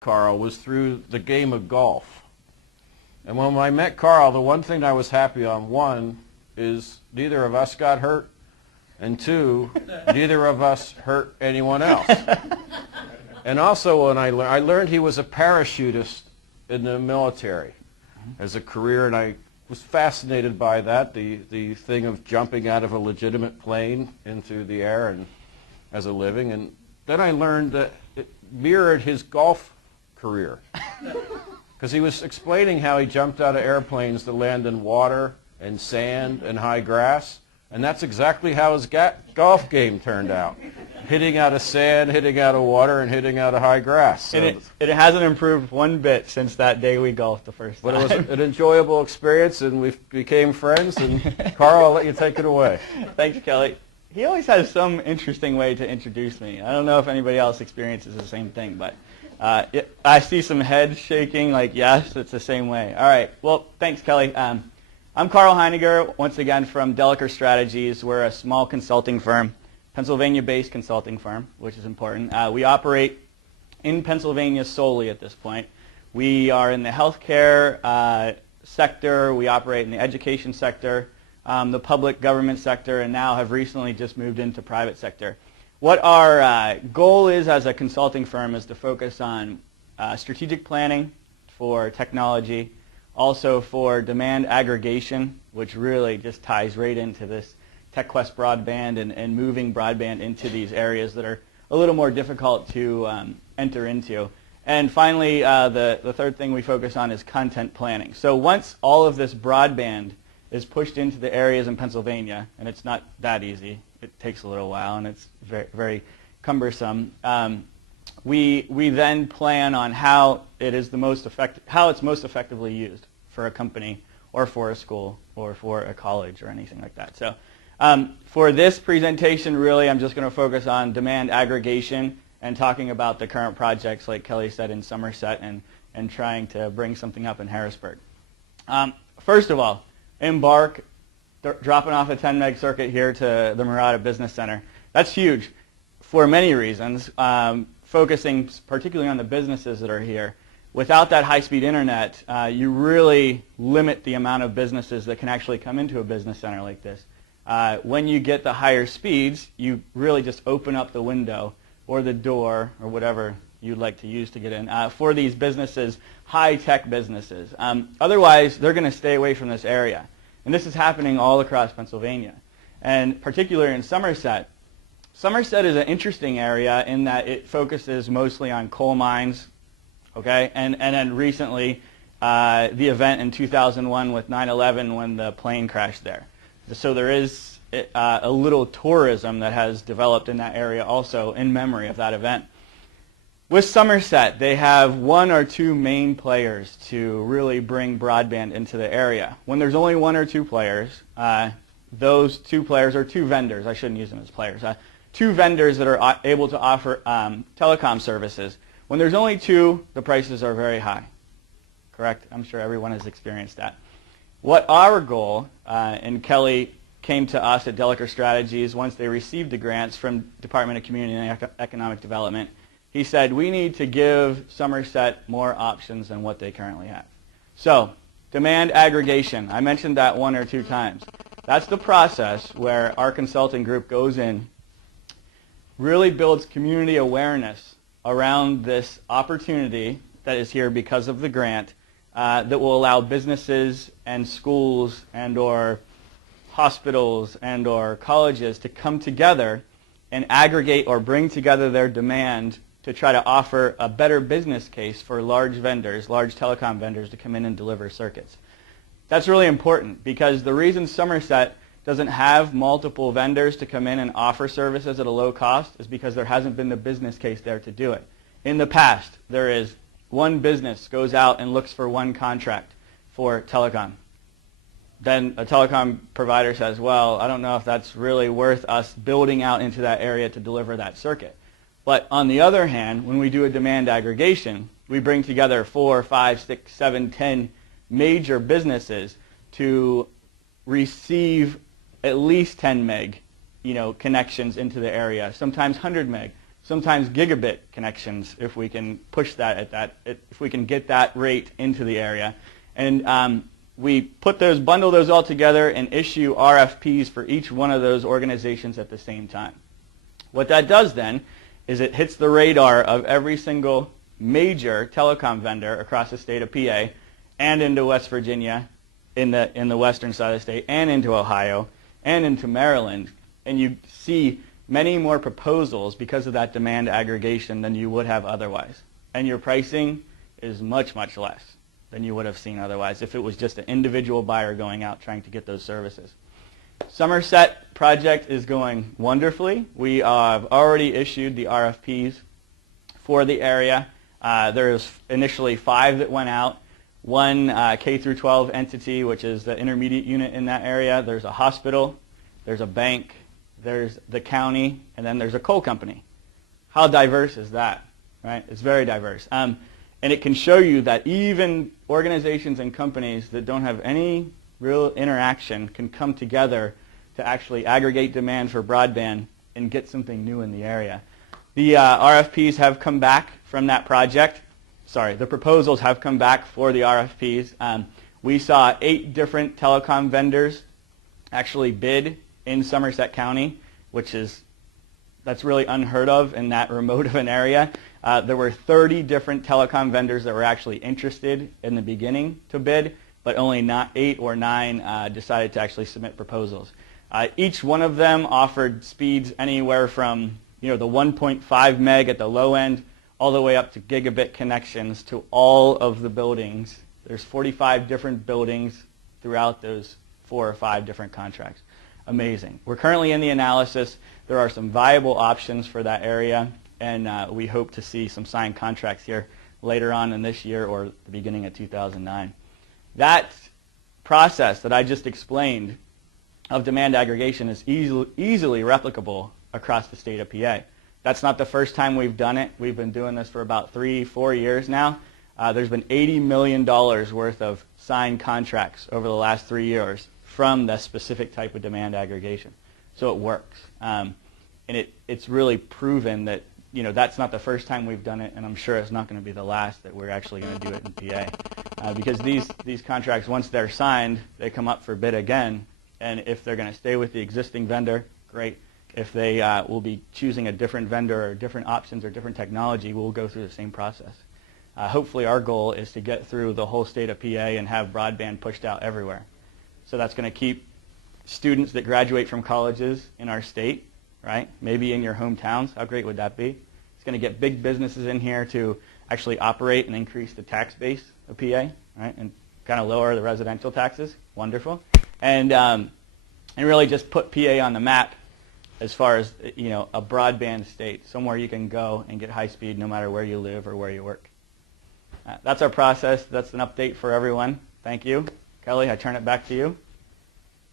Carl was through the game of golf. And when I met Carl, the one thing I was happy on, one, is neither of us got hurt, and two, neither of us hurt anyone else. And also, when I learned he was a parachutist in the military as a career, and I was fascinated by that, the thing of jumping out of a legitimate plane into the air and as a living. And then I learned that it mirrored his golf career, because he was explaining how he jumped out of airplanes to land in water and sand and high grass, and that's exactly how his golf game turned out. Hitting out of sand, hitting out of water, and hitting out of high grass. So and it hasn't improved one bit since that day we golfed the first time. But it was an enjoyable experience, and we became friends. And Carl, I'll let you take it away. Thanks, Kelly. He always has some interesting way to introduce me. I don't know if anybody else experiences the same thing, but I see some heads shaking like, yes, it's the same way. All right. Well, thanks, Kelly. I'm Carl Heininger, once again from Dellicker Strategies. We're a small consulting firm, Pennsylvania-based consulting firm, which is important. We operate in Pennsylvania solely at this point. We are in the healthcare sector. We operate in the education sector, the public government sector, and now have recently just moved into private sector. What our goal is as a consulting firm is to focus on strategic planning for technology, also for demand aggregation, which really just ties right into this TechQuest broadband and moving broadband into these areas that are a little more difficult to enter into. And finally, the third thing we focus on is content planning. So once all of this broadband is pushed into the areas in Pennsylvania, and it's not that easy, it takes a little while and it's very, very cumbersome, we then plan on how it's most effectively used for a company or for a school or for a college or anything like that. So for this presentation, really, I'm just going to focus on demand aggregation and talking about the current projects, like Kelly said, in Somerset and trying to bring something up in Harrisburg. First of all, Embark, dropping off a 10 meg circuit here to the Murata Business Center. That's huge for many reasons, focusing particularly on the businesses that are here. Without that high-speed internet, you really limit the amount of businesses that can actually come into a business center like this. When you get the higher speeds, you really just open up the window or the door or whatever you'd like to use to get in for these businesses, high-tech businesses. Otherwise, they're going to stay away from this area. And this is happening all across Pennsylvania, and particularly in Somerset. Somerset is an interesting area in that it focuses mostly on coal mines, okay, and then recently the event in 2001 with 9/11 when the plane crashed there. So there is a little tourism that has developed in that area also in memory of that event. With Somerset, they have one or two main players to really bring broadband into the area. When there's only one or two players, those two players, or two vendors, I shouldn't use them as players, two vendors that are able to offer telecom services. When there's only two, the prices are very high. Correct? I'm sure everyone has experienced that. What our goal, and Kelly came to us at Dellicker Strategies once they received the grants from Department of Community and Economic Development, he said, we need to give Somerset more options than what they currently have. So, demand aggregation. I mentioned that one or two times. That's the process where our consulting group goes in, really builds community awareness around this opportunity that is here because of the grant that will allow businesses and schools and or hospitals and or colleges to come together and aggregate or bring together their demand to try to offer a better business case for large vendors, large telecom vendors, to come in and deliver circuits. That's really important because the reason Somerset doesn't have multiple vendors to come in and offer services at a low cost is because there hasn't been the business case there to do it. In the past, there is one business goes out and looks for one contract for telecom. Then a telecom provider says, well, I don't know if that's really worth us building out into that area to deliver that circuit. But on the other hand, when we do a demand aggregation, we bring together 4, 5, 6, 7, 10 major businesses to receive at least 10 meg connections into the area, sometimes 100 meg, sometimes gigabit connections if we can push that if we can get that rate into the area. And we bundle those all together and issue RFPs for each one of those organizations at the same time. What that does then is it hits the radar of every single major telecom vendor across the state of PA and into West Virginia in the western side of the state and into Ohio and into Maryland. And you see many more proposals because of that demand aggregation than you would have otherwise. And your pricing is much, much less than you would have seen otherwise if it was just an individual buyer going out trying to get those services. Somerset project is going wonderfully. We have already issued the RFPs for the area. There was initially 5 that went out. One K through 12 entity, which is the intermediate unit in that area. There's a hospital, there's a bank, there's the county, and then there's a coal company. How diverse is that? Right? It's very diverse. And it can show you that even organizations and companies that don't have any real interaction can come together to actually aggregate demand for broadband and get something new in the area. The RFPs have come back from that project. Sorry, the proposals have come back for the RFPs. We saw 8 different telecom vendors actually bid in Somerset County, that's really unheard of in that remote of an area. There were 30 different telecom vendors that were actually interested in the beginning to bid, but only 8 or 9 decided to actually submit proposals. Each one of them offered speeds anywhere from the 1.5 meg at the low end all the way up to gigabit connections to all of the buildings. There's 45 different buildings throughout those 4 or 5 different contracts. Amazing. We're currently in the analysis. There are some viable options for that area, and we hope to see some signed contracts here later on in this year or the beginning of 2009. That process that I just explained of demand aggregation is easily replicable across the state of PA. That's not the first time we've done it. We've been doing this for about 3-4 years now. There's been $80 million worth of signed contracts over the last 3 years from the specific type of demand aggregation. So it works. And it's really proven that that's not the first time we've done it, and I'm sure it's not going to be the last that we're actually going to do it in PA. Because these contracts, once they're signed, they come up for bid again, and if they're going to stay with the existing vendor, great. If they will be choosing a different vendor or different options or different technology, we'll go through the same process. Hopefully our goal is to get through the whole state of PA and have broadband pushed out everywhere. So that's going to keep students that graduate from colleges in our state, right? Maybe in your hometowns. How great would that be? It's going to get big businesses in here to actually operate and increase the tax base of PA, right? And kind of lower the residential taxes. Wonderful. And really just put PA on the map as far as a broadband state, somewhere you can go and get high speed no matter where you live or where you work. That's our process. That's an update for everyone. Thank you. Kelly, I turn it back to you.